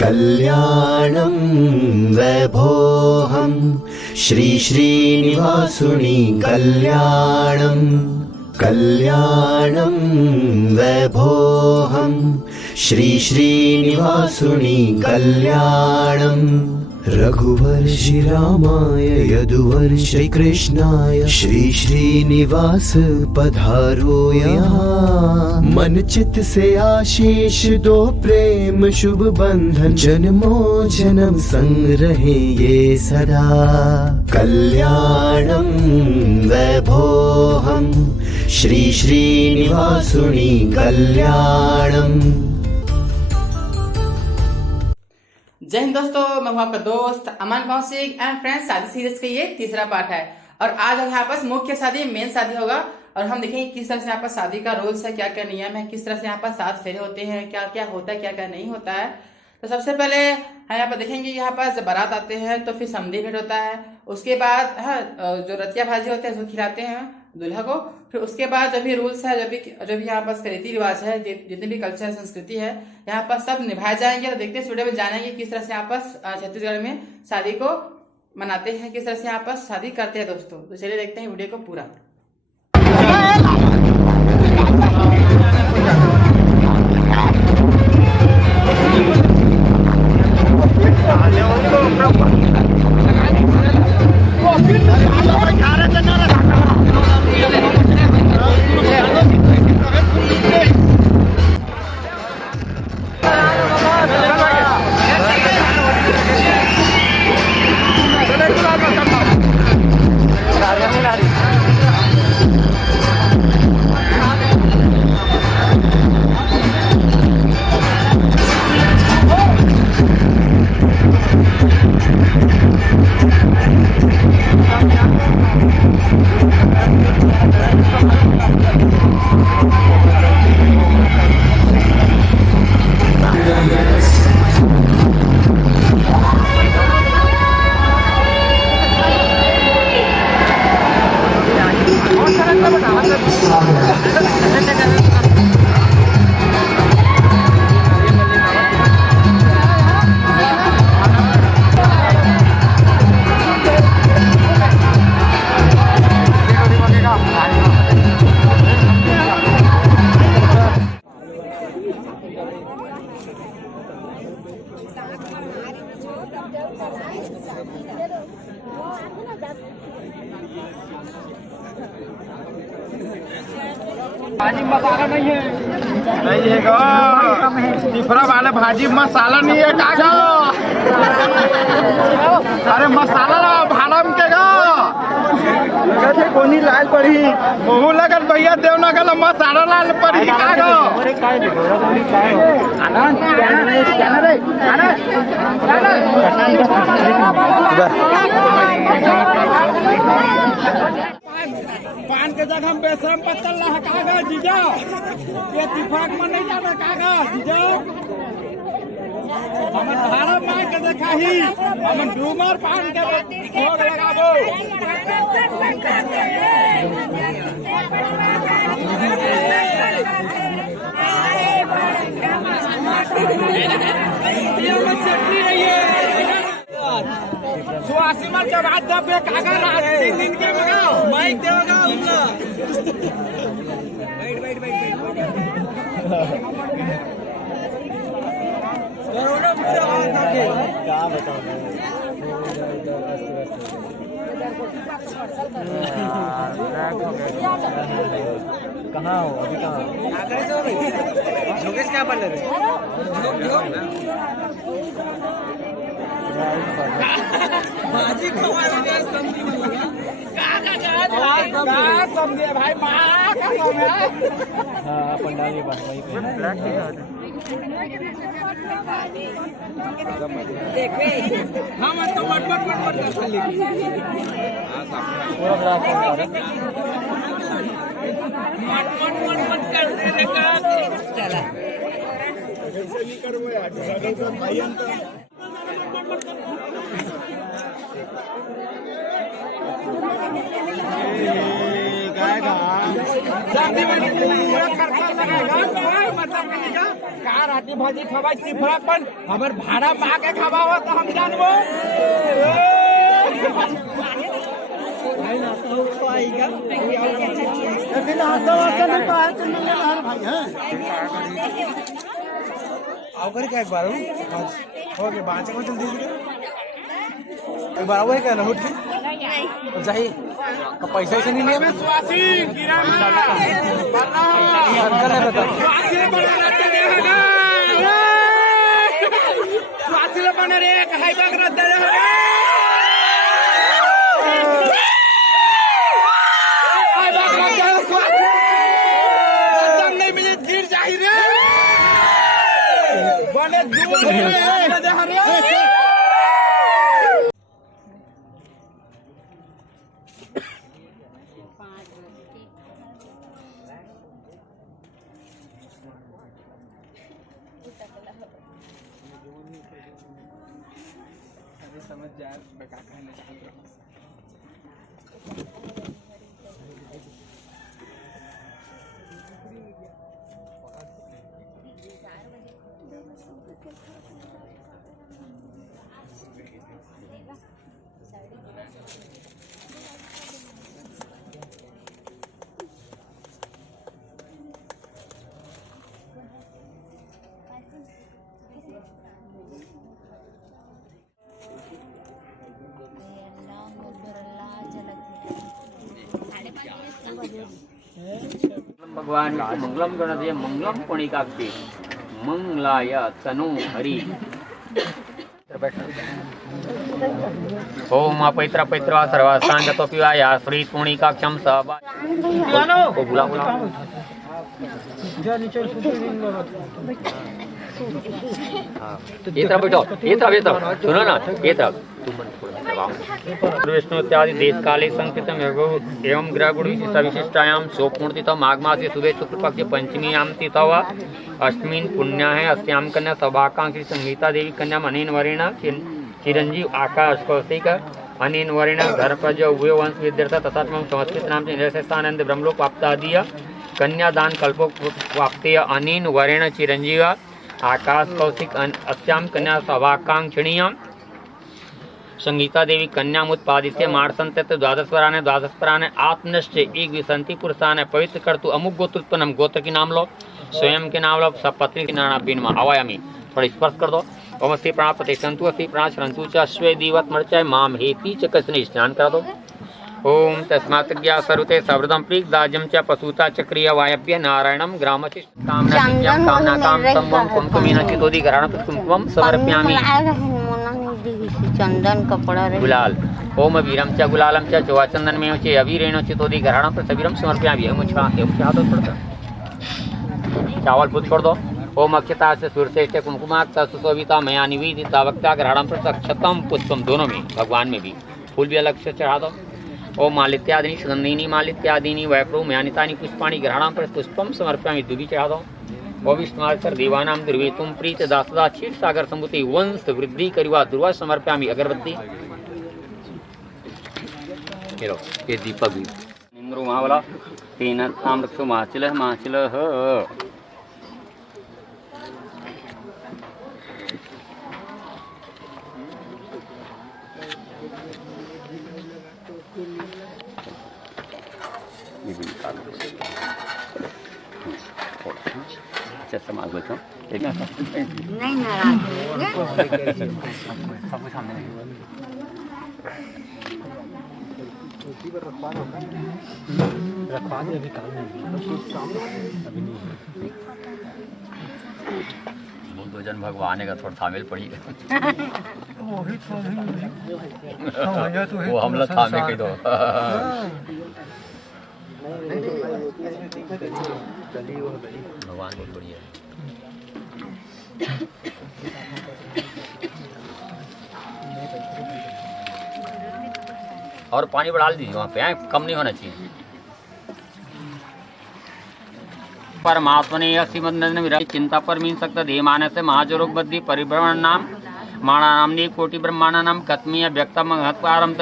कल्याणं वैभोहं श्री श्रीनिवासुनि कल्याणं कल्याणं वैभोहं श्री श्रीनिवासुनि कल्याणं रघुवर्षि रामाय यदुवर्षि कृष्णाय श्री श्रीनिवास पधारो यहाँ मन चित से आशीष दो प्रेम शुभ बंधन जन्मों जन्म संग रहे ये सदा कल्याणं वैभोहं श्री श्रीनिवासुनि कल्याणं। जय हिंद दोस्तों, मैं हूं आपका दोस्त अमन कौशिक एंड फ्रेंड्स। शादी सीरीज का ये तीसरा पार्ट है और आज यहाँ पर मुख्य शादी मेन शादी होगा और हम देखेंगे किस तरह से यहाँ पर शादी का रूल्स है, क्या क्या नियम है, किस तरह से यहाँ पर 7 फेरे होते हैं, क्या क्या होता है क्या क्या नहीं होता है। तो सबसे पहले हम यहाँ पर देखेंगे यहाँ पर जब बारात आते हैं तो फिर समधी भेंट होता है। उसके बाद जो रतिया भाजी होते हैं उसको खिलाते हैं दूल्हा को। फिर उसके बाद जो भी रूल्स है, जो भी यहाँ पर रीति रिवाज है, जितनी भी कल्चर संस्कृति है यहाँ पर सब निभाए जाएंगे। तो देखते हैं इस वीडियो में जानेंगे किस तरह से यहाँ पर छत्तीसगढ़ में शादी को मनाते हैं, किस तरह से यहाँ पर शादी करते हैं दोस्तों। तो चलिए देखते हैं वीडियो को पूरा। भाजी मसाला नहीं है, नहीं है तीसरा वाले भाजी मसाला नहीं है कागा। अरे मसाला भाड़ा में के गा कोनी लाल पड़ी ओहू लगन भैया देवनगर मसाला लाल पड़ी कागा। पान के जगह हम बेशरम पत्तल कागा जीजा, ये दिफाक में नहीं जाना कागा जीजा। हम धारा पान के देखा ही हम डूमर पान के भोग लगाबो। सुहासिमल के बाद दबे कागा रात 3 दिन के लगाओ माइक देगा उनका। कोरोना पूरा हाथ आके क्या बताओ कहाँ हो अभी, कहाँ जोगेश क्या पढ़ रहे भाजी समझे भाई माँ हाँ पंडाल के पास वहीं पे हम तो मट खाली मट करते चला ऐसे नहीं करो यार भाई शादी में पूरा खर्चा लगाएगा मतलब का राती भाजी खवाई तिफरा पण हमर भाड़ा माँ के खवाओ तो हम जानबो क्या एक बार हो गया बाँचे को जल्दी एक बार वो क्या लहुट की जाही पैसा से नहीं लिया स्वासी बना रे हाई बाग नहीं मिले गिर जाही रे बने समझ जाए मैं क्या कहना चाहता हूँ भगवान मंगलम गणपति मंगलम पुणिकाक्षी मंगलाय तनु हरि ओम पैत्र पैत्र सर्वासांगतो पिवाया श्री पुणिकाक्षम सब बुला बुला ये तरफ बैठो ये तरफ सुनो ना ये तरफ विष्णु इत्यादि देश काले संकृतम एवं ग्रह गुण विशिष्टायाम शोकमूर्तित माघ मासे सुबह शुक्ल पक्ष पंचमीयाम तिथव अष्टमीन पुण्या है अस्याम कन्या सभाकांक्षी संगीता देवी कन्या अनेन वरेण चिरंजीव आकाश कौशिक अनेन वरेण धर्मज उभय वंश विद्यार्थ तथा संस्कृत नाम से स्थानंद ब्रह्मलोक प्राप्तादीय कन्यादान कल्पो प्राप्तेय अनेन वरेण चिरंजीव आकाश कौशिक अस्याम कन्या सभाकांक्षणीय संगीता देवी कन्यामुत्पादित्य मार्संत द्वादशपराने आत्मनिश्चय एक विसंति पुरुषाने पवित्र कर्तु अमुक गोत्रोत्पन्नम गोत्र के नाम लो स्वयं के नाम लो सपत्नी के नाम बिनमा आवायामी थोड़ा स्पर्श कर दो ओम श्री प्राण पते संतु श्री प्राण शरंतु च स्वे दीवत मर्चाय माम हेति च कसने स्नान करा दो ओम तस्मात् ज्ञा सरुते सवृदम प्रीक दाजम च पशुता चक्रिय वायव्य नारायणम ग्रामति कामना कामनाकाम तमम कुमकुमेन चितोदि घराण कुमकुमम समर्पयामि चंदन कपड़ा रे गुलाल ओम वीरम च गुलालम च चवा चंदन में च अवीरेण चितोदि घराण पर सवीरम समर्पयामि हम हाथ पड़ता चावल पुत छोड़ दो ओम अक्षता से सूर्यश्रेष्ठ कुमकुमात् सुशोभिता मया निवेदिता वक्ता ग्रहणम पर अक्षतम पुष्पम दोनों में भगवान में भी फूल भी अलग से चढ़ा दो ओम मालित्यादिनी सुगंधिनी मालित्यादिनी वैप्रो मयानितानि पुष्पाणि ग्रहणम पर पुष्पम समर्पयामि दुबी चढ़ा दो ओविष्माकर देवानाम दुर्वेतुम प्रीत दासदा क्षीर सागर समुति वंश वृद्धि करिवा दुर्वा समर्पयामि अगरबत्ती ये दीपक भी इंद्रो महाबला तेन ताम रक्षो माचिल माचिल समाज बच्चों नहीं नाराज सब सामने रखवा दे अभी काम नहीं दो जन भगवान का थोड़ा थामेल पड़ी वो हमला थामे के दो भगवान बहुत बढ़िया और पानी बढ़ा दीजिए वहाँ पे कम नहीं होना चाहिए परमात्मने श्रीमद चिंता पर मीन सकता देह मानस महाजरोग बद्धि परिभ्रमण नाम माणा नामनी कोटि ब्रह्मांड नाम कत्मीय व्यक्तम महत्वारम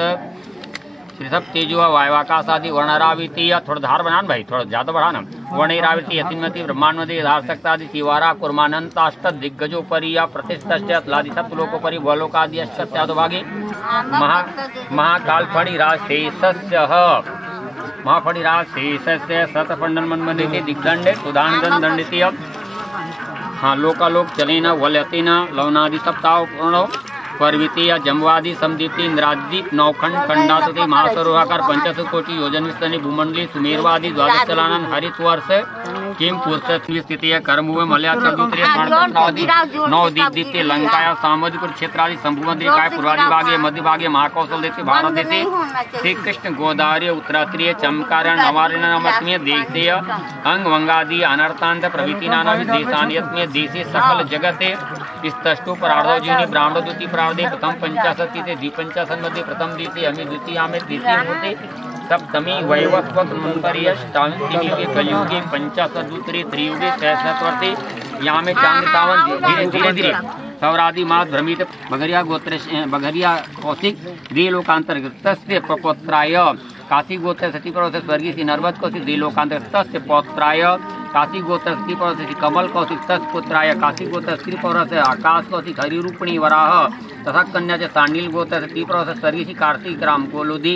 ऋषभ तेजो वायवाकाशादि वर्णरावितीय थोड़ा धार बना भाई, थोड़ा ज्यादा बढ़ा ना। वर्णरावितीय यतिमती ब्रह्मांडमति धारसक्तादि शिवारा कुर्मानंताष्ट दिग्गजोपरि या प्रतिष्ठस्यादि सप्तलोकोपरि भवलोकादि अष्टत्यादभागे महाकाल फणिराज शेषस्य महाफणिराज शेषस्य शतफंडन मनमंडिते दिग्दंडे सुदानंदन दंडितीय हाँ लोकालोक चलेन वलयतेन लवनादि सप्ताह पूर्ण पर्वतीय जम्वादि समदीप्ति इंद्रादीप नौखंड खंडातुति महासरोहाकार 85 कोटि योजन विस्तरणी भूमंडली सुमेरवादि द्वादश चलानन हरित वर्ष किम पुरुष स्थिति कर्मभूमि मलयाचल दूसरे नवदीप दीप्ति लंकाया सामोदिपुर क्षेत्रादि संभूमद्रिकाय पूर्वादि भागे मध्य भागे महाकौशल देश भारत देशे श्री कृष्ण गोदावरी उत्तरात्रिय चमकारण नवारण नमस्मे देशीय अंग वंगादि अनर्थांत प्रभृति नाना देशान्यत्मे देशे सकल जगते स्तष्टु परार्धो जीवनी ब्राह्मण द्वितीय प्रार्धे प्रथम पंचाशति से द्विपंचाशत मध्ये प्रथम द्वितीय अमी द्वितीय में द्वितीय मूर्ति सप्तमी वैवस्वत मंतरीयष्टामी के कलयुगे पंचाशदुत्तरी त्रियुगे सहस्रवर्ती यहाँ में चांद सावन धीरे धीरे सौरादि मास भ्रमित बघरिया गोत्र बघरिया कौशिक द्विलोकांतर्गत तस्य प्रपौत्राय काशी गोत्र सती पर से स्वर्गीय श्री नर्वद कौशिक द्विलोकांतर्गत तस्य पौत्राय काशी गोत्र स्त्री पर से कमल कौशिक तस् पुत्राय काशी गोत्र स्त्री पर से आकाश कौशिक हरिरूपिणी वराह तथा कन्या से सांडिल गोत्र स्त्री पर से स्वर्गीय श्री कार्तिक राम कोलोदी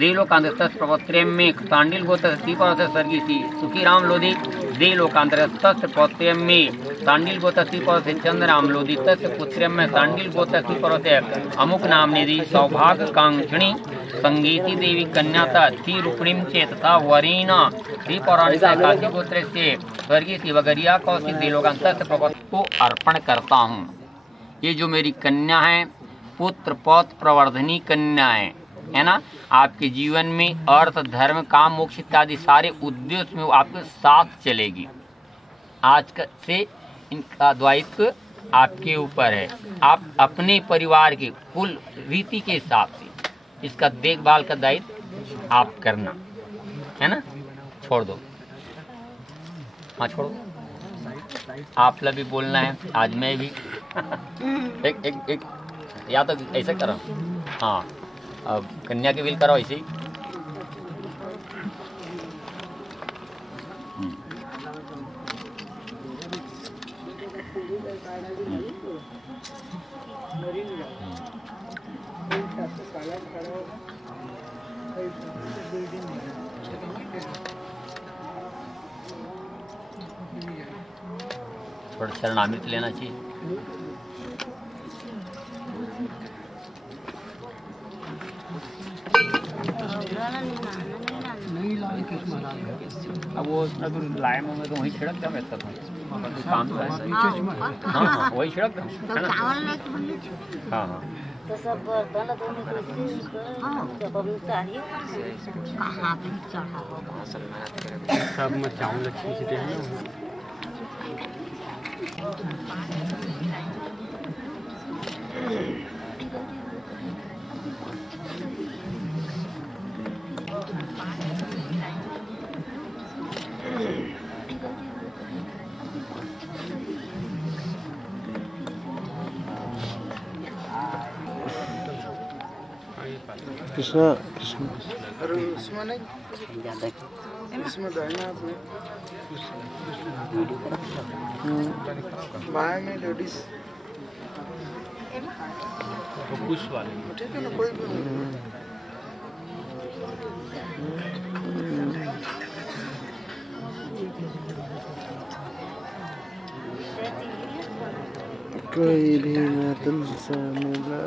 देलोकांतर्गत पौत्रे में सांडिल गोत्र स्त्री पर से स्वर्गीय श्री सुखीराम लोधी देलोकांतर्गत पौत्रे में सांडिल गोत्र स्त्री पर से चंद्रराम लोधी तस्य पुत्र में सांडिल गोत्र स्त्री पर से अमुक नाम निधि सौभाग्य कांक्षणी संगीति देवी कन्याता श्री रूपणी चेत तथा वरीना श्री पौराणिक काशी गोत्र से स्वर्गीय श्री बगरिया कौशिक देलोकांतर्गत को अर्पण करता हूँ। ये जो मेरी कन्या है पुत्र पौत्र प्रवर्धनी कन्या है ना, आपके जीवन में अर्थ धर्म काम मोक्ष इत्यादि सारे उद्देश्य में वो आपके साथ चलेगी। आज से इनका दायित्व आपके ऊपर है। आप अपने परिवार के कुल रीति के हिसाब से इसका देखभाल का दायित्व आप करना है ना। छोड़ दो, हाँ छोड़ दो। आप लोग भी बोलना है, आज मैं भी एक या तो ऐसे करो, हाँ अब कन्या के बिल करो ऐसे ही। थोड़ा चरणामृत लेना चाहिए। अब वो लाए में तो वहीं छिड़क दम तक काम तो है। हाँ वही छिड़क दम है ना। हाँ हाँ तो सब बर्तन सब में चावल अच्छी से देना। कृष्णा कृष्णा अरे इसमें नहीं इसमें तो है ना आपने बाय में लेडीज पुश वाले ठीक है ना, कोई भी कोई भी ना तुमसे मिला।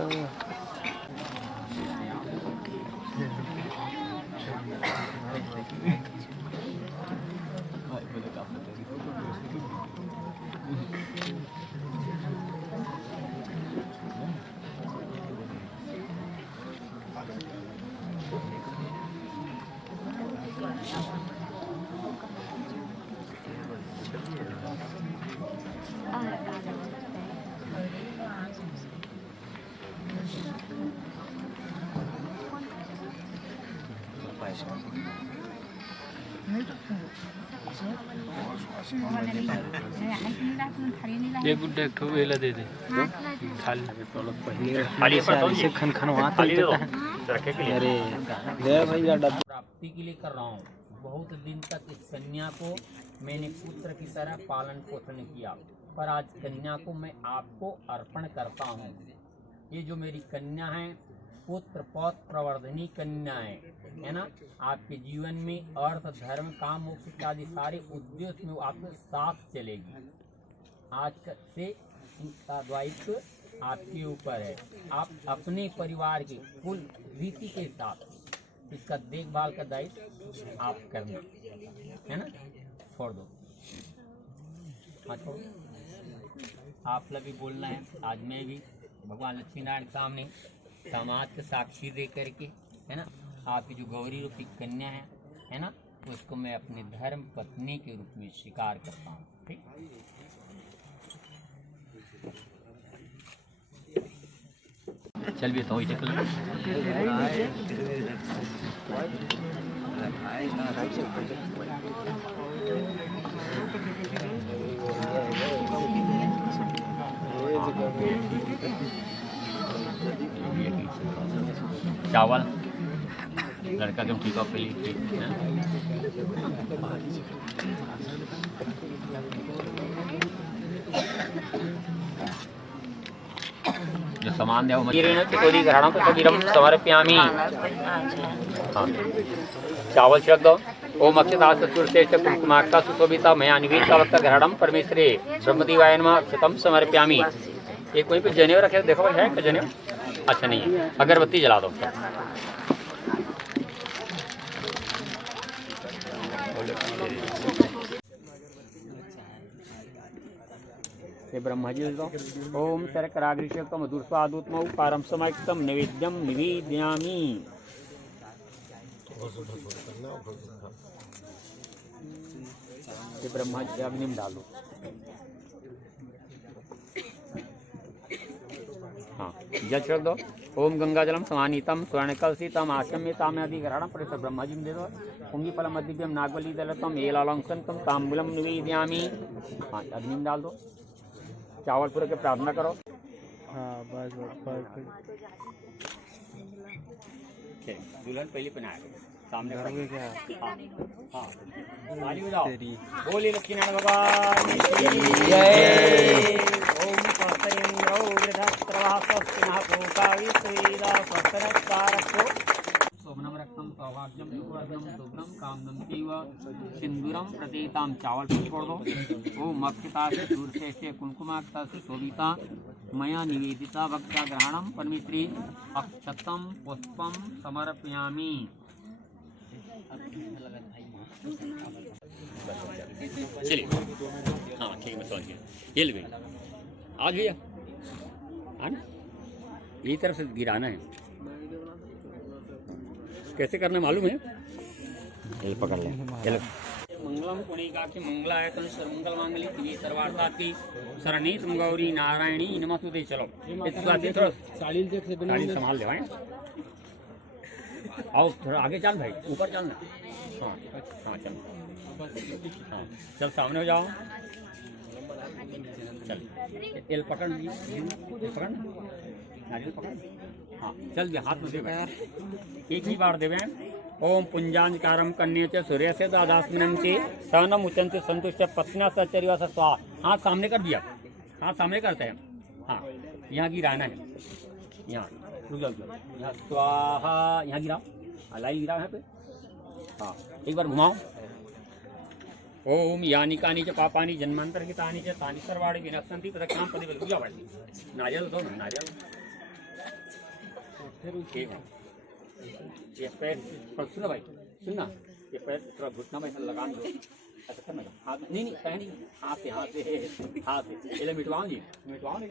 ये गुड्डे ठो वेला दे दे थाली खाली से खनखनवाता रखे के लिए अरे ले भाई डब्बा प्राप्ति के लिए कर रहा हूँ। बहुत दिन तक इस कन्या को मैंने पुत्र की तरह पालन पोषण किया, पर आज कन्या को मैं आपको अर्पण करता हूँ। ये जो मेरी कन्या है पुत्र पौत्र प्रवर्धनी कन्या है ना। आपके जीवन में अर्थ धर्म काम मोक्ष इत्यादि सारे उद्देश्य में आपके साथ चलेगी। आज से इसका दायित्व आपके ऊपर है। आप अपने परिवार के कुल रीति के साथ इसका देखभाल का दायित्व आप करना है ना। छोड़ दो, हाँ छोड़ दो। आप लगे बोलना है। आज मैं भी भगवान लक्ष्मी नारायण के सामने समाज के साक्षी दे करके है ना, आपकी जो गौरी रूपी कन्या है ना, उसको मैं अपने धर्म पत्नी के रूप में स्वीकार करता हूँ। ठीक, चल भी तो चल चावल लड़का क्यों ठीक है लिए जो सामान दे चिकोरी घराणों को शरीरम समर्पयामि। हाँ चावल छिड़क दो। ओम अक्षता चतुर्श्रेष्ठ कुंकुमाक्ता सुशोभिता मया निवेदिता वक्त घराणम परमेश्वरे ब्रह्मदेवाय नमः अक्षतम समर्पयामि। एक वहीं पे जनेऊ रखे देखो भाई, है क्या जनेऊ? अच्छा नहीं है, अगरबत्ती जला दो। ब्रह्मा जी दो। ओम शर्कराग्रिशक्तम मधुरस्वादुत्म पारम समायुक्तम नैवेद्यम निवेदयामि। ये ब्रह्मा जी अग्नि में डालो। हाँ जल छिड़क दो। ओम गंगा जलम समानीतम स्वर्णकलसितम आशम्यताम अधिकरणम परिसर ब्रह्मा जी में दे दो। पुंगी फलम दिव्यम नागवली दलतम एलालंसंतम तांबूलम निवेदयामि। हाँ अग्नि में डाल दो। चावल पूरे के प्रार्थना करो। हाँ बस दुल्हन पहले पहनाए सामने करोगे क्या? हाँ ताली बजाओ। बोलिए लक्ष्मी नारायण भगवान की जय। ओम सहस्रेन्द्रो वृद्धस्त्रवाः स्वस्तिनः पूषा विश्वेदा स्वस्तिनस्तारको शोभनम रक्तम सौभाग्यम सुवर्णम शुभ्रम कामदम चैव सिंदूरम प्रतीताम। चावल पर छोड़ दो। ओम अक्षता से दूर से कुंकुमाक्ता से शोभिता मया निवेदिता भक्त्या ग्रहणम परमेश्वरी अक्षतम पुष्पम समर्पयामि। चलिए हाँ ठीक है, समझ गया। ये ले आज भैया हाँ ना, यही तरफ से गिराना है। कैसे करना मालूम है? ये पकड़ ले। चलो मंगलम पुणिका की मंगलायतन सर्वमंगल मांगली दिव्य सर्वार्थार्थी शरणी तुम गौरी नारायणी नमस्तुते। चलो थोड़ा साड़ी संभाल ले भाई। आओ थोड़ा आगे चल भाई, ऊपर चलना। हाँ हाँ चल, हाँ चल सामने हो जाओ। चल एल पकड़, पकड़ नारियल पकड़। हाँ चल भी हाथ में दे, एक ही बार देवे। ओम पुंजांजकारम कन्ये च सूर्य से दादास्मिनम से सनम उचंत संतुष्ट पत्ना सचरिवा स्वा। हाथ सामने कर दिया, हाथ सामने करते हैं। हाँ यहाँ गिराना है, यहाँ रुक जाओ, यहाँ स्वाहा, यहाँ गिराओ, लाई गिराओ यहाँ पे। हाँ एक बार घुमाओ। ओम यानी कानी च पापानी जन्मांतर की तानी च तानी सर्वाणी विनश्यन्ति प्रदक्षिणां पदे पूजा वाली। नारियल दो, नारियल ठीक है। ये पैर पर सुनो भाई, सुनना, ये पैर थोड़ा घुटना में लगा दो। अच्छा करना, हाथ नहीं नहीं पैर नहीं, हाथ से हाथ से हाथ से। चले मिटवाओ जी, मिटवाओ नहीं,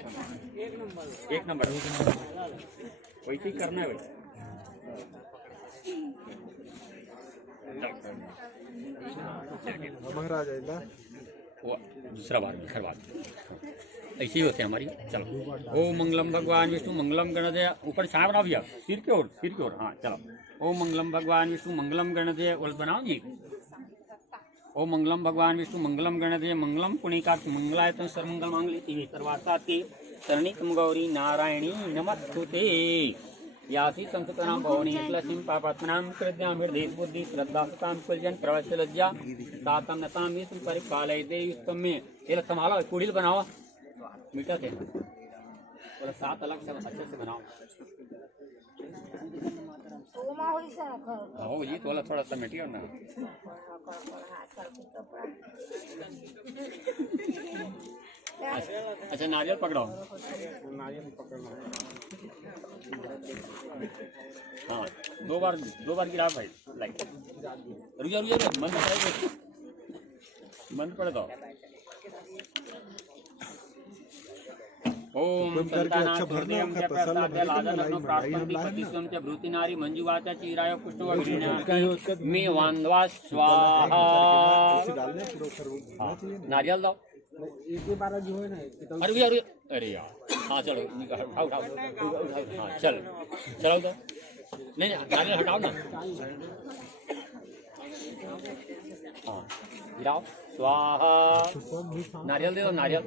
एक नंबर वैसे ही करना है भाई। महाराज वो दूसरा बार हर बार ऐसे ही होते हैं हमारी। चलो ओम मंगलम भगवान विष्णु मंगलम गणदय। ऊपर छाया बनाओ भैया, सिर की ओर, सिर की ओर। हाँ चलो ओम मंगलम भगवान विष्णु मंगलम गणदय। उल्ट बनाओ जी। ओम मंगलम भगवान विष्णु मंगलम गणपति मंगलम पुण्यकाक्ष मंगलायतन सर्वमंगल मांगल्ये सर्वार्थसाधिके शरणिकं गौरी नारायणी नमस्तुते। यासी संस्कृतनाम भवनी लक्ष्मी पापात्मनाम कृत्याम हृदय बुद्धि श्रद्धा सताम कुलजन प्रवश्य लज्जा तातम नताम विष्णु परिपालय देवी तम्मे। ये लोग संभालो, कुड़ील बनाओ मीठा थे बोला 7 अलग सब अच्छे से बनाओ। हो जी थोड़ा थोड़ा सा मिट्टी ना। अच्छा नारियल पकड़ो। हाँ 2 बार गिरा भाई। लाइक रुक बंद पड़ दो। ओम भ्रूति नारी मंजुवाचा चीराय पुष्ट में वांधवा स्वाहा। नारियल दो। अरे अरे यार हाँ चलो उठाओ हाँ चलो तो नहीं नारियल हटाओ ना। हाँ गिराओ स्वाहा। नारियल दे दो नारियल।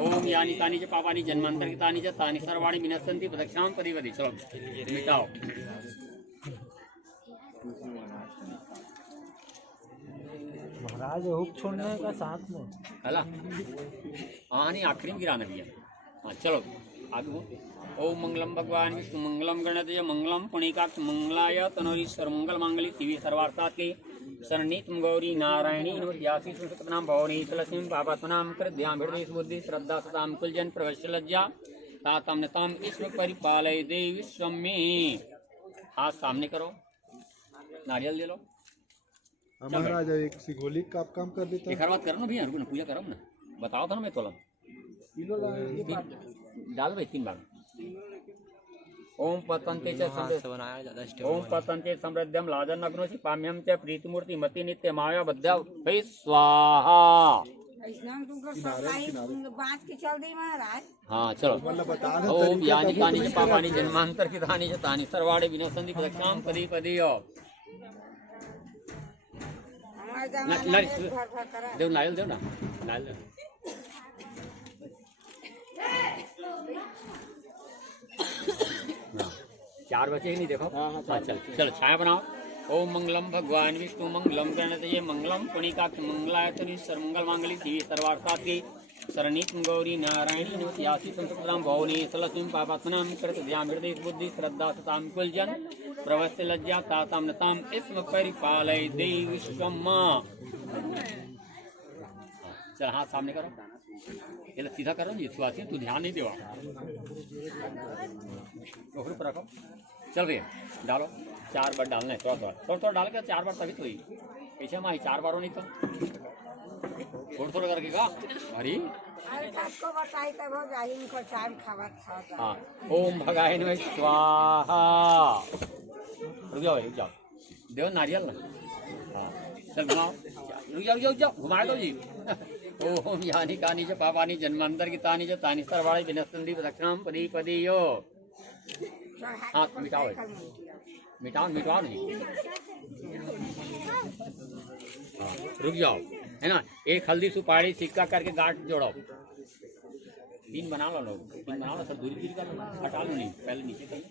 ओम यानी तानी च पापानी जन्मांतर तानी च तानी सर्वाणि विनश्यन्ति प्रदक्षिणां परिवदि। चलो मिटाओ। महाराज हुक छोड़ने का साथ में हला हाँ नहीं आखिरी में गिराना भी है। हाँ चलो आगे वो। ओम मंगलम भगवान विष्णु मंगलम गणपति मंगलम पुण्यकाक्ष मंगलाय तनोरी सर्वमंगल मांगल्ये शिवे सर्वार्थसाधिके शरणिकं गौरी नारायणी नमस्यासी संस्कृतनाम भवनी लक्ष्मी पापात्मनाम कृत्याम हृदय बुद्धि श्रद्धा सताम कुलजन प्रवश्य लज्जा तातम नताम ईश्वर परिपालय देवी स्वमे। हाथ सामने करो, नारियल ले लो। महाराज एक सिगोलिक का आप काम कर देता एक बात करो ना भैया, पूजा करो ना, बताओ था ना मैं तोला डाल भाई 3 बार। ओम पतंते समृद्धम लाजन अग्नोषि पाम्यम च प्रीतिमूर्ति मति नित्य माया बद्धा भई स्वाहा। हाँ चलो। ओम यानी तानी च पापानि जन्मांतर की तानी च तानी सर्वाणि विनश्यन्ति प्रदक्षिणां पदी पदी। देव नारियल देव ना, नारियल देव। चार बचे ही नहीं देखो। हाँ चलो छाया बनाओ। ओम मंगलम भगवान विष्णु मंगलम गणपतये मंगलम पुण्यकाक्ष मंगलायतन सर्वमंगल मांगल्ये शिवे सर्वार्थसाधिके शरणिकं गौरी नारायणी नमस्यासी संस्कृतनाम भवनी लक्ष्मी पापात्मनां कृत्याम हृदय बुद्धि श्रद्धा सताम कुलजन प्रवश्य लज्जा ताताम नताम इसम परिपालय देवी विश्वम्मा। चल हाथ सामने करो, ये सीधा करो जी सुहासी तू ध्यान नहीं देवा। ऊपर रखो। चल भैया डालो, 4 बार डालना है, थोड़ा डाल के 4 बार तभी तो ही पीछे माही 4 बार नहीं तो थोड़ा करके का। अरे हाँ ओम भगाय नमः स्वाहा। रुक जाओ देव नारियल ना। हाँ चल घुमाओ, रुक जाओ घुमा दो जी। ओम यानी कानी च पापानी जन्मांतर की तानी च तानी सर्वाणि विनश्यन्ति प्रदक्षिणां पदी पदी। हाँ मिटाओ नहीं। हाँ रुक जाओ है ना। 1 हल्दी सुपारी सिक्का करके गांठ जोड़ो। 3 बना लो लोग, 3 बना लो, सब दूरी कर लो, हटा लो नहीं पहले नीचे कर लो।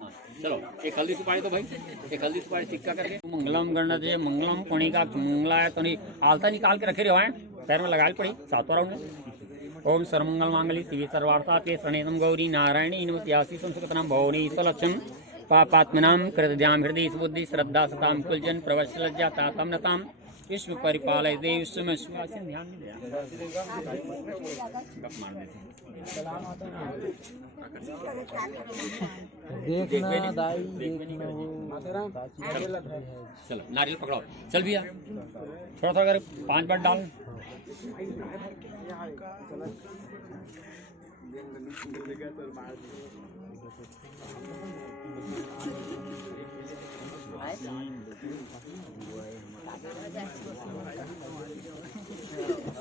हाँ चलो 1 हल्दी सुपारी तो भाई 1 हल्दी सुपारी सिक्का करके। मंगलम गणपतये मंगलम पुण्यकाक्ष मंगलाय तो नहीं आलता निकाल के रखे रहो हैं, पैर में लगा पड़ी 7 राउंड में। ओम सर्वमंगल मांगल्ये शिवे सर्वार्थसाधिके शरणिकं गौरी नारायणी नमस्यासी संस्कृतनाम भवनी लक्ष्मी पापात्मनां कृत्याम हृदय बुद्धि श्रद्धा सताम कुलजन प्रवश्य लज्जा तातम नताम विश्व परिपालय देव समय सुवासिन। ध्यान नहीं दिया देखना दाई चलो नारियल पकड़ो। चल भैया थोड़ा कर 5 बार डाल।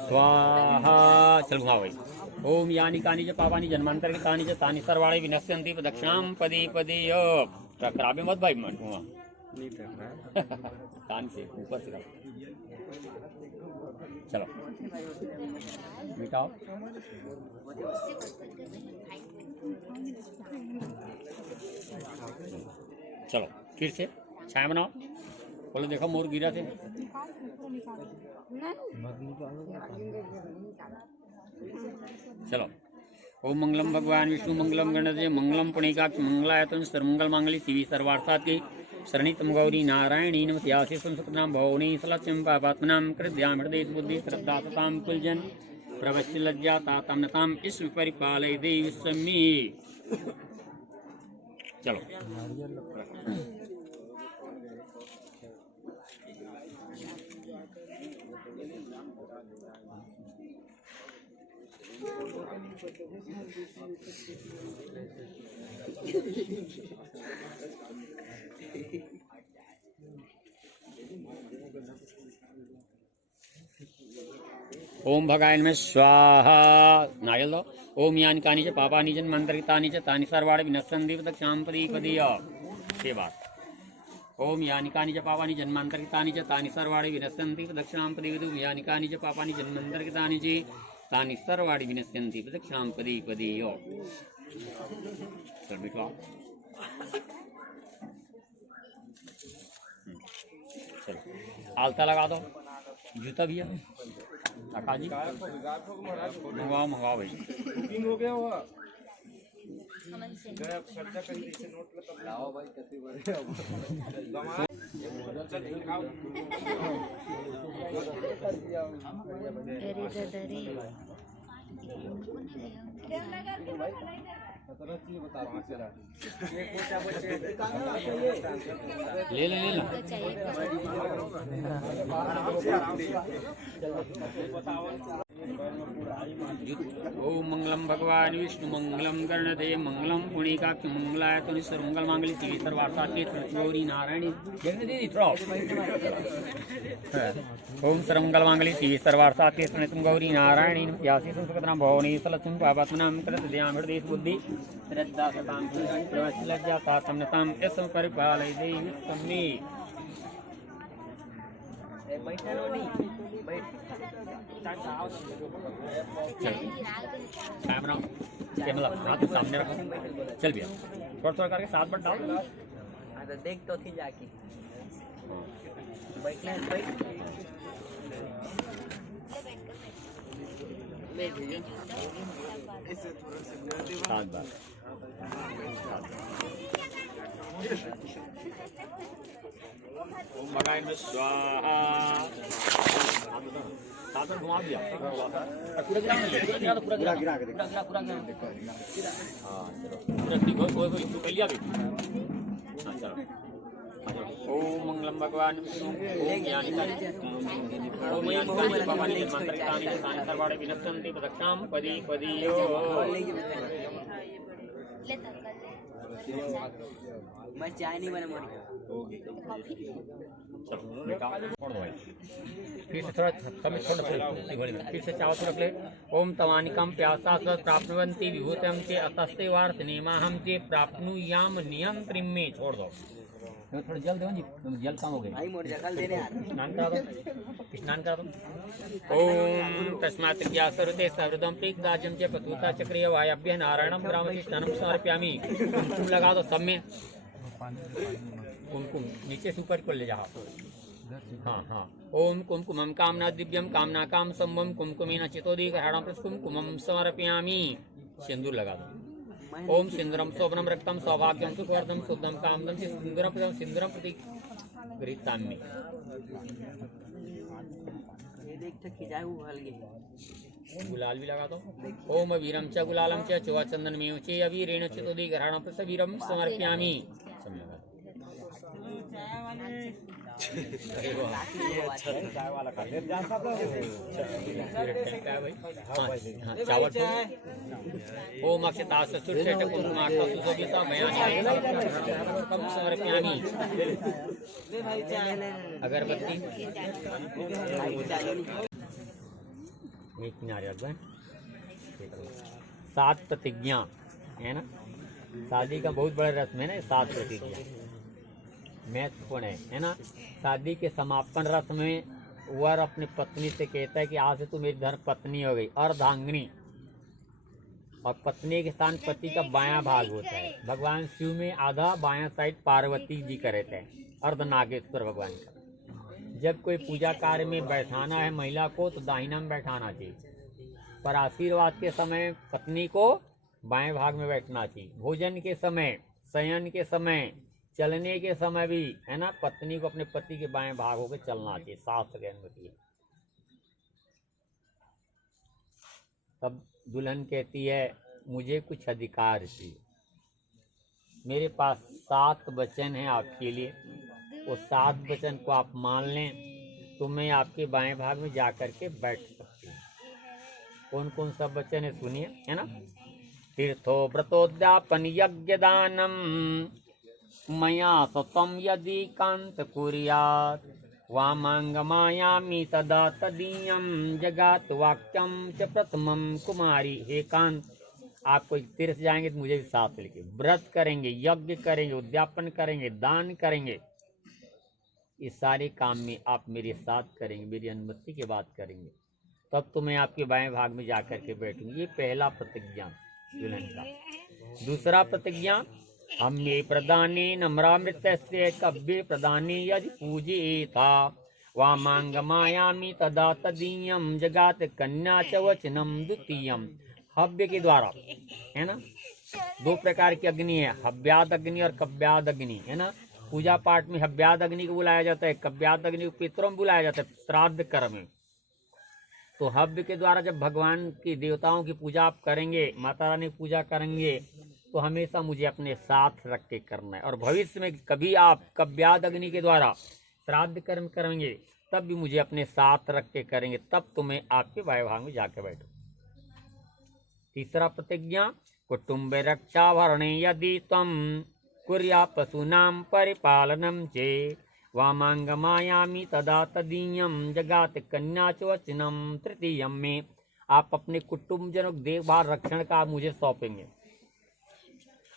स्वाहा। चल घुमाओ भाई। ओम यानी कानी च पापानी जन्मांतर की तानी च तानी सर्वाणि विनश्यन्ति प्रदक्षिणां पदी पदी। टकरावे मत भाई मत घुमा। नहीं कर रहा है। कान से ऊपर से करो। चलो मिटाओ। चलो फिर से छाया बनाओ। बोलो देखो मोर गिरा थे। चलो ओम मंगलम भगवान विष्णु मंगलम गणपति मंगलम पुणिकाक्ष मंगलायतन सर्वमंगल मांगल्ये शिवे सर्वार्थसाधिके शरणितं गौरी नारायणी नमस्यासि संस्कृतनाम भवनी सलक्ष्यं पापात्मनां कृत्यां हृदय बुद्धि श्रद्धा सतां कुलजन प्रवश्य लज्जा तातमनताम ईश्व परिपालय देवी सम्मी। चलो ओम भगाय नमः स्वाहा। नारियल दो। ओम यानि कानि च पापानि जन्मान्तरितानि च तानि सर्वाणि विनश्यन्ति दक्षाम्पदी पदीय। के बाद ओम यानि कानि च पापानि जन्मान्तरितानि च तानि सर्वाणि विनश्यन्ति दक्षाम्पदी पदीय। यानि कानि च पापानि जन्मान्तरितानि च तानि सर्वाणि विनश्यन्ति दक्षाम्पदी पदीय। चल बिठवा। चलो आलता लगा दो। जूता भी है आकाश जी मंगवाओ मंगवाओ भाई। बुकिंग हो गया हुआ ले ले ले ओम मंगलम भगवान विष्णु मंगलम गणपते मंगलम पुणिकाक्ष मंगलायतन सर्वमंगल मांगल्ये शिवे सर्वार्थसाधिके गौरी नारायणी ओम सर्वमंगल मांगल्ये शिवे सर्वार्थसाधिके शरणितं गौरी नारायणी नमस्यासि संस्कृतनाम भवनी सलक्ष्यं पापात्मनां कृत्यां हृदय बुद्धि श्रद्धा सतां प्रवश्य लज्जा तातमनतां ईश्व परिपालय देवी सम्मी। कैमरा कैमरा हाथ सामने रखो। चल भैया थोड़ा थोड़ा करके साथ बट डाल। देख तो थी जाके बैठना है बैठ सात बार ओम भगाय नमः स्वाहा। साथ में घुमा दिया पूरा गिरा पूरा गिरा हाँ चलो पूरा ठीक हो कोई कर लिया भी। हाँ चलो ओम मंगलम भगवान विष्णु ओम यानि कानि पापानि जन्मान्तरितानि च तानि सर्वाणि विनश्यन्ति दक्षां पदी पदीयो। मैं चाय नहीं बना मोरी। फिर से थोड़ा समय छोड़ फिर से चावल रख ले। ओम तवानिकम प्यासा प्राप्नुवन्ति विभूतम के अतस्ते वार्थ नेमाहम के प्राप्नुयाम नियंत्रिम में छोड़ दो। थोड़ा जल दो जी जल कम हो गए। स्नान करा दो स्नान करा दो। ओम तस्मात् ज्ञासरुते सवृदम प्रीक्ताजम च पतुता चक्रिय वायभ्य नारायणम ग्रामतिष्ठानम समर्पयामि। कुमकुम लगा दो सब में कुमकुम नीचे से ऊपर को ले जाओ। हाँ हाँ ओम कुमकुमम कामना दिव्यम कामना काम संभम कुमकुमेन चितोदीक हरणम कुमकुमम समर्पयामि। सिंदूर लगा दो। ओम सिंदूरम शोभनम रक्तम सौभाग्यम सुखवर्धम शुद्धम कामदम सिंदूरम सिंदूरम प्रति गृहीताम्मि। गुलाल भी लगा दो। ओम वीरम च गुलालम च चुवा चंदन में चे अवीरेण चितोदीक हरणम वीरम समर्पयामि। चावल ओम अक्षता सुषेट कुंकुमार्थ सुशोभिता मयानि समर्पयामि। अगरबत्ती एक किनारे रख। 7 प्रतिज्ञा है ना शादी का बहुत बड़ा रस्म है ना 7 प्रतिज्ञा। महत्वपूर्ण है ना। शादी के समापन रस्म में वर अपनी पत्नी से कहता है कि आज से तू मेरी धर्म पत्नी हो गई, अर्धांगिनी। और पत्नी के स्थान पति का बायां भाग होता है। भगवान शिव में आधा बायां साइड पार्वती जी का रहता है, अर्धनागेश्वर भगवान का। जब कोई पूजा कार्य में बैठाना है महिला को तो दाहिना में बैठाना चाहिए, पर आशीर्वाद के समय पत्नी को बाएं भाग में बैठना चाहिए। भोजन के समय, शयन के समय, चलने के समय भी है ना, पत्नी को अपने पति के बाएं भाग होकर चलना चाहिए, शास्त्र की अनुमति है। तब दुल्हन कहती है मुझे कुछ अधिकार चाहिए, मेरे पास 7 वचन हैं आपके लिए, वो 7 वचन को आप मान लें तो मैं आपके बाएं भाग में जा कर के बैठ सकती हूँ। कौन कौन सब वचन है सुनिए, है ना। तीर्थो व्रतोद्यापन यज्ञ दानम मया सतम यदि कांत कुर्यात् वामांगमायामि तदा तदीयम जगात वाक्यम च प्रथमम कुमारी। हे कांत, आप कोई तीर्थ जाएंगे तो मुझे भी साथ लेके, व्रत करेंगे, यज्ञ करेंगे, उद्यापन करेंगे, दान करेंगे, इस सारे काम में आप मेरे साथ करेंगे, मेरी अनुमति की बात करेंगे, तब तो मैं आपके बाएं भाग में जाकर के बैठूंगी। ये पहला प्रतिज्ञा दुल्हन का। दूसरा प्रतिज्ञा, हम ये प्रदाने नम्रामृत से कव्य प्रदाने यदि पूजे था वामांगमायामी तदा तदीयम जगात कन्या च वचनम द्वितीयम। हव्य के द्वारा, है ना, 2 प्रकार की अग्नि है, हव्याद अग्नि और कव्याद अग्नि, है ना। पूजा पाठ में हव्याद अग्नि को बुलाया जाता है, कव्याद अग्नि को पितरों में बुलाया जाता है, श्राद्ध कर्म में। तो हव्य के द्वारा जब भगवान की देवताओं की पूजा आप करेंगे, माता रानी की पूजा करेंगे, तो हमेशा मुझे अपने साथ रख के करना है। और भविष्य में कभी आप कव्याद अग्नि के द्वारा श्राद्ध कर्म करेंगे तब भी मुझे अपने साथ रख के करेंगे, तब तो मैं आपके बाएं भाग में जाकर बैठूं। तीसरा प्रतिज्ञा, कुटुंब रक्षा भरणे यदि तम कुर्या पशूनाम परिपालनम चे वामांगमायामी तदा तदीयम जगात कन्या च वचनम तृतीयम। में आप अपने कुटुंबजनों की देखभाल रक्षण का आप मुझे सौंपेंगे।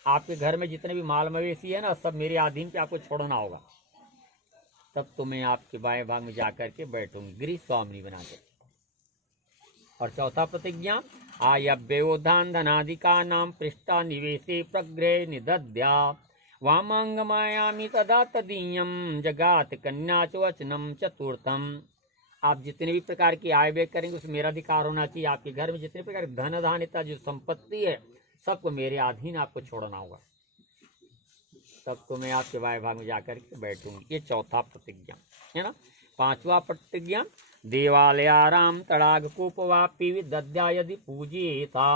आपके घर में जितने भी माल मवेशी है ना, सब मेरे अधीन पे आपको छोड़ना होगा, तब तो मैं आपके बाएं भाग में जाकर के बैठूंगी, गृह स्वामिनी बनाकर। और चौथा प्रतिज्ञा, आयव्योधान धनाधिका नाम पृष्ठा निवेशे प्रग्रह निदध्या वामांगमायामी तदा तदीयम जगात कन्या च वचनम चतुर्थम। आप जितने भी प्रकार की आय व्यय करेंगे उसमें मेरा अधिकार होना चाहिए। आपके घर में जितने प्रकार की धन धान्यता जो संपत्ति है सबको मेरे अधीन आपको छोड़ना होगा, तब तो मैं आपके बाएं भाग में जाकर के बैठूंगी। ये चौथा प्रतिज्ञा है ना। पांचवा प्रतिज्ञा, देवालयाराम तड़ाग कूपवापी विदध्या यदि पूजिता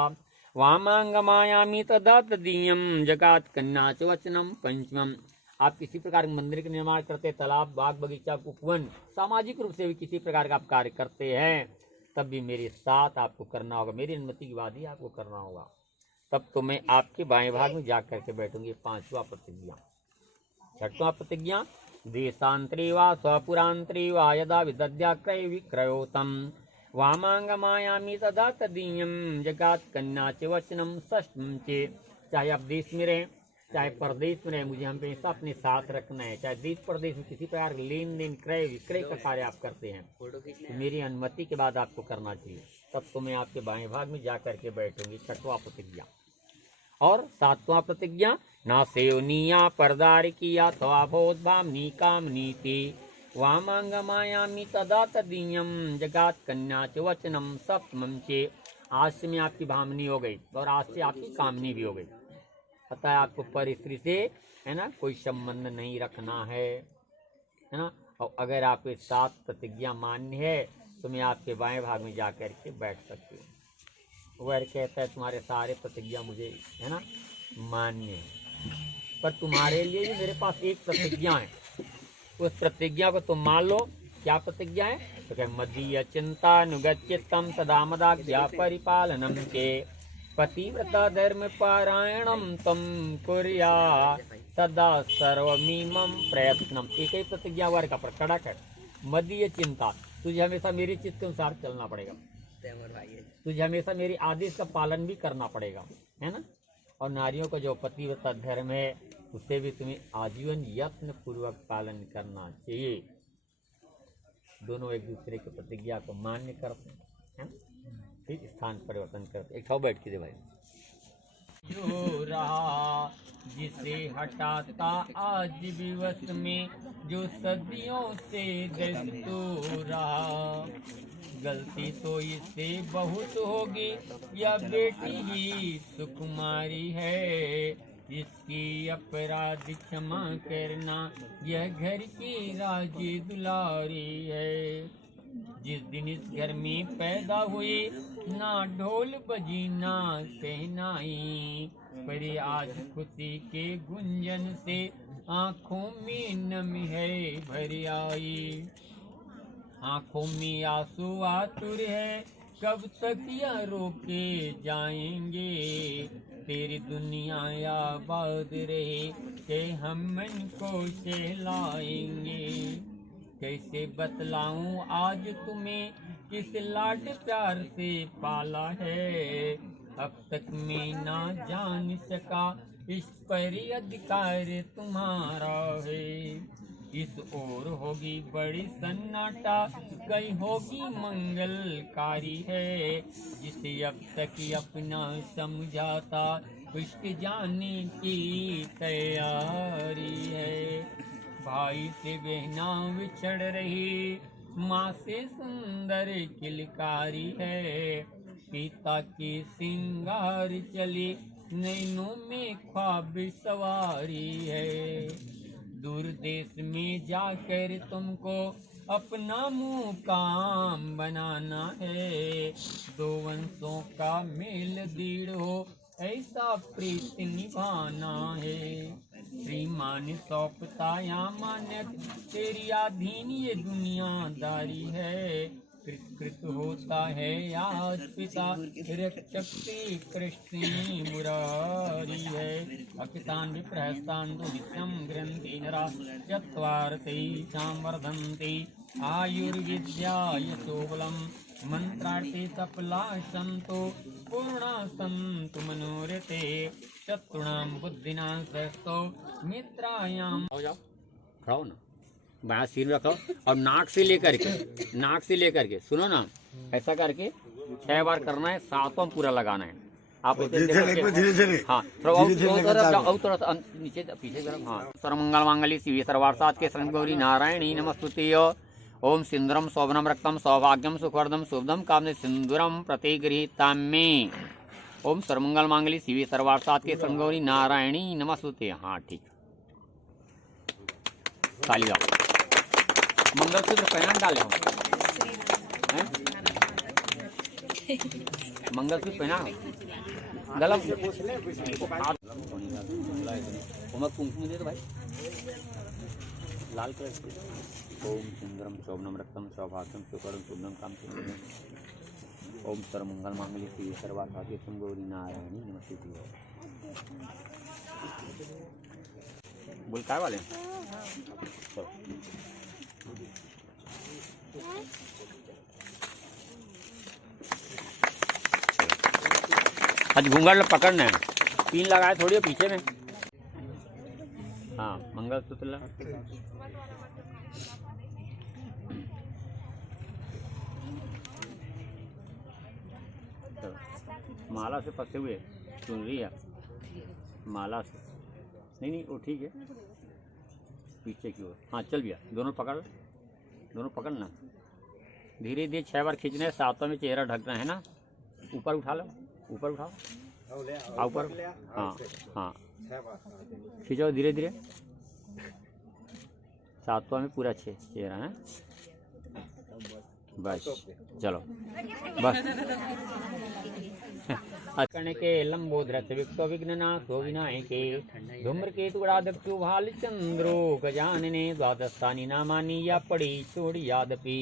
वामांगमायामी तदा तदीयम जगात कन्या च वचनम पंचमम। आप किसी प्रकार के मंदिर का निर्माण करते, तालाब, बाग, बगीचा, उपवन, सामाजिक रूप से भी किसी प्रकार का आप कार्य करते हैं, तब भी मेरे साथ आपको करना होगा, मेरी अनुमति के बाद ही आपको करना होगा, तब तो मैं आपके बाएं भाग में जा करके बैठूंगी। पांचवा प्रतिज्ञा। छठवां प्रतिज्ञा, देशांतरे वा स्वपुरांतरे वा यदा विदध्या क्रय विक्रयोतम वामांगमायामी तदा तदीयम जगात कन्या च वचनम षष्ठम चे। चाहे आप देश में रहें चाहे परदेश में रहें, मुझे हमेशा अपने साथ रखना है। चाहे देश प्रदेश में किसी प्रकार लेन देन क्रय विक्रय का कार्य आप करते हैं तो मेरी अनुमति के बाद आपको करना चाहिए, तब तो मैं आपके बाएं भाग में जा करके बैठूंगी। छठवां प्रतिज्ञा। और सातवां प्रतिज्ञा, ना सेवनिया परदार किया अथवा भोद्भामनी काम नीति वामांगमायामी तदा तदीयम जगात कन्या च वचनम सप्तमम चे। आज से मैं आपकी भामनी हो गई और आज से आपकी कामनी भी हो गई। पता है आपको पर स्त्री से, है ना, कोई संबंध नहीं रखना है ना। और अगर आपके साथ प्रतिज्ञा मान्य है तो मैं आपके बाएं भाग में जा कर के बैठ सकती हूँ। वह कहता है तुम्हारे सारे प्रतिज्ञा मुझे, है ना, मान्य है, पर तुम्हारे लिए भी मेरे पास एक प्रतिज्ञा है, उस प्रतिज्ञा को तुम मान लो। क्या प्रतिज्ञा है? तो क्या, मदीय चिंता अनुगच्यतम सदा मदाज्ञा परिपालनम के पतिव्रता धर्म पारायणम तम कुर्या सदा सर्वमीमम प्रयत्नम। एक ही प्रतिज्ञा वर्ग का कड़ा कर, मदीय चिंता, तुझे हमेशा मेरी चित्त के अनुसार चलना पड़ेगा, तुझे हमेशा मेरी आदेश का पालन भी करना पड़ेगा, है ना। और नारियों का जो पतिव्रता धर्म है उसे भी तुम्हें आजीवन यत्न पूर्वक पालन करना चाहिए। दोनों एक दूसरे की प्रतिज्ञा को मान्य करते हैं, ठीक स्थान परिवर्तन करते। एक बैठ के दे भाई। जो रहा जिसे हटाता आज विवश में, जो सदियों से दस्तूर रहा, गलती तो इससे बहुत होगी, या बेटी ही सुकुमारी है, इसकी अपराध क्षमा करना, यह घर की राजी दुलारी है। जिस दिन इस घर में पैदा हुई, ना ढोल बजी ना सहनाई, पर आज खुशी के गुंजन से आँखों में नमी है भर आई। आँखों में आंसू आतुर है, कब तक यह रोके जाएंगे, तेरी दुनिया आबाद रहे के हम मन को सहलाएंगे। कैसे बतलाऊं आज तुम्हें किस लाड प्यार से पाला है, अब तक मैं ना जान सका इस पर अधिकार तुम्हारा है। इस ओर होगी बड़ी सन्नाटा, कहीं होगी मंगलकारी है, जिसे अब तक अपना समझाता उसके जाने की तैयारी है। भाई से बहना बिछड़ रही, माँ से सुंदर किलकारी है, पिता की सिंगार चली नैनों में ख्वाब सवारी है। दूर देश में जाकर तुमको अपना मुकाम बनाना है, दो वंशों का मेल दृढ़ हो ऐसा प्रीत निभाना है। श्रीमान सौंपता या मानक तेरी अधीन ये दुनियादारी है, कृत होता है आज पिता रक्षक श्री कृष्ण मुरारी है। अकितान विप्रहस्तान दुनित्यम ग्रंथि नरा चत्वारते वर्धन्ते आयुर्विद्या यशोबलम मंत्रार्थे सफला संतो पूर्णा संतु मनोरथे चतुर्णाम बुद्धिना सस्तो मित्रायाम। हो जाओ, खड़ा हो ना, बायां सिर रखो और नाक से लेकर के सुनो ना, ऐसा करके 6 बार करना है, 7वां पूरा लगाना है। आप धीरे हाँ थोड़ा नीचे पीछे तरफ। हाँ, सर्वमंगल मांगल्ये शिवे सर्वार्थसाधके शरण्ये गौरी नारायणी नमस्तुते। ओम सिंदूरम शोभनम रक्तम सौभाग्यम सुखवर्धम शुभदम कामने सिंदूरम प्रतिगृहीताम्ये। ओम सर्वमंगल मांगल्ये शिवे सर्वार्थसाधके शरण्ये गौरी नारायणी नमस्तुते। हाँ ठीक, ताली जाओ। मंगलसूत्र पहना डाले हो, मंगलसूत्र पहना गलत कुमकुम दे दो भाई, लाल कलर से। ओम सुंदरम शोभनम रक्तम सौभाग्यम सुखदम शुभदम काम से। ओम सर्वमंगल मांगल्ये शिवे सर्वार्थसाधके शरण्ये गौरी नारायणी नमस्तुते। बोल काय वाले आज घूंघट पकड़ना है, 3 लगाए थोड़ी पीछे में। हाँ, मंगलसूत्र लगा। माला से फंसे हुए सुन रही है, माला से नहीं वो ठीक है, पीछे की ओर। हाँ चल भैया, दोनों पकड़ना, धीरे धीरे 6 बार खींचने, 7वां में चेहरा ढकना है ना। ऊपर उठा लो, ऊपर उठाओ, ऊपर। हाँ हाँ, खींचो धीरे धीरे, 7वां में पूरा चेहरा है। बस चलो बस। करने के लंबोदरथ विक्तो विघ्ननाथो विनायके धूम्रकेतु गणाध्यक्षो भालचंद्रो गजानने द्वादशानि नामानि या पड़ी छोड़ी यादपि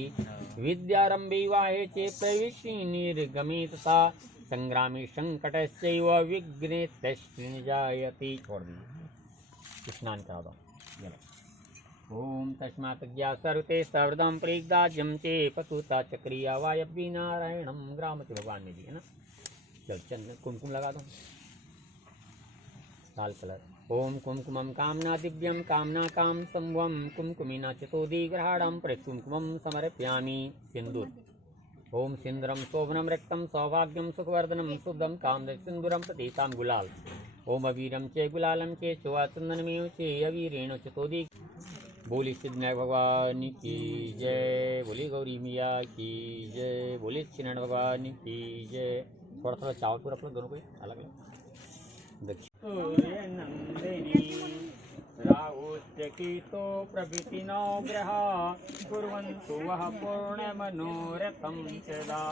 विद्यारंभे वाहे चे प्रविशि निर्गमे तथा संग्रामे संकटस्यैव विघ्नेस्तस्मिन् जायति। छोड़ दी, स्नान करा दो। ओम तस्मात् ज्ञा सर्वते सर्वदम प्रेग्दाज्यम चे पतुता चक्रिया वायव्य नारायणम ग्राम के भगवान ने जी है ना। चल चंदन कुमकुम लगा दो, लाल कलर। ओम कुमकुमं कामना दिव्यं कामना काम संभवं कुमकुमिना चितोदिग्रहाणं प्रकुमकुमं समर्पयामि। सिंदूर। ओम सिंदूरं शोभनं रक्तं सौभाग्यं सुखवर्धनं शुद्धं कामदं सिंदूरं प्रतीतां गुलाल। ओम अवीरं चे गुलालं चे चोचंदनमेव चे अवीरेण चितोदि। बोली सिद्धनाथ भगवान की जय, बोली गौरी मिया की जय, बोली छिन्न भगवान की जय। थोड़ा थोड़ा चावल पूरा अपना दोनों को अलग अलग देखिए। नंदिनी राहुत्यकीतो प्रभृति नौ ग्रह कुर्वन्तु वः पूर्णमनोरथं सदा।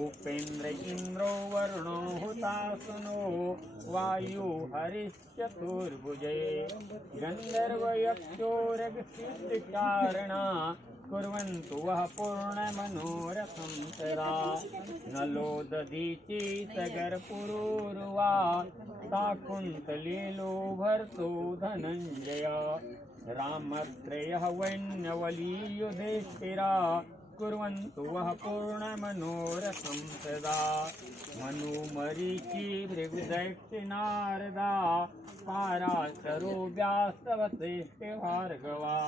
उपेन्द्र इन्द्रो वरुणो हुतासुनो वायु हरिश्चतुर्भुजे। गन्धर्वयक्षोरगसिद्धिकारणा कुर्वन्तु वः पूर्णमनोरथं सदा। नलो दधीचि सगरपुरुर्वा शाकुन्तलेलो भर्तो धनञ्जय। रामत्रयः वैन्यवली युधिष्ठिरा कुर्वन्तु वः पूर्णमनोरथं सदा। मनुमरीचि भृगुदक्षिणारदा पाराशरो व्यासवसिष्ठभार्गवा।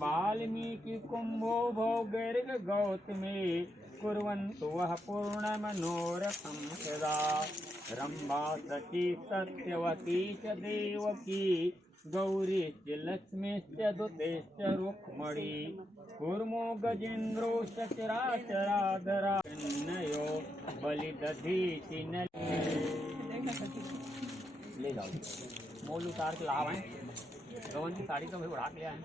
वाल्मीकि कुम्भो भौगर्ग गौतमे कुर्वन्तु वः पूर्णमनोरथं सदा। रम्भा सती सत्यवती च देवकी गौरीश्च लक्ष्मीश्च दुतेश्च रुक्मणी। कूर्मो गजेन्द्रो सचराचराधरा कन्नयो बलिदधीचि न। ले जाओ मोल उतार के लावाएं। गवन की साड़ी तो भाई उड़ा के लिया है।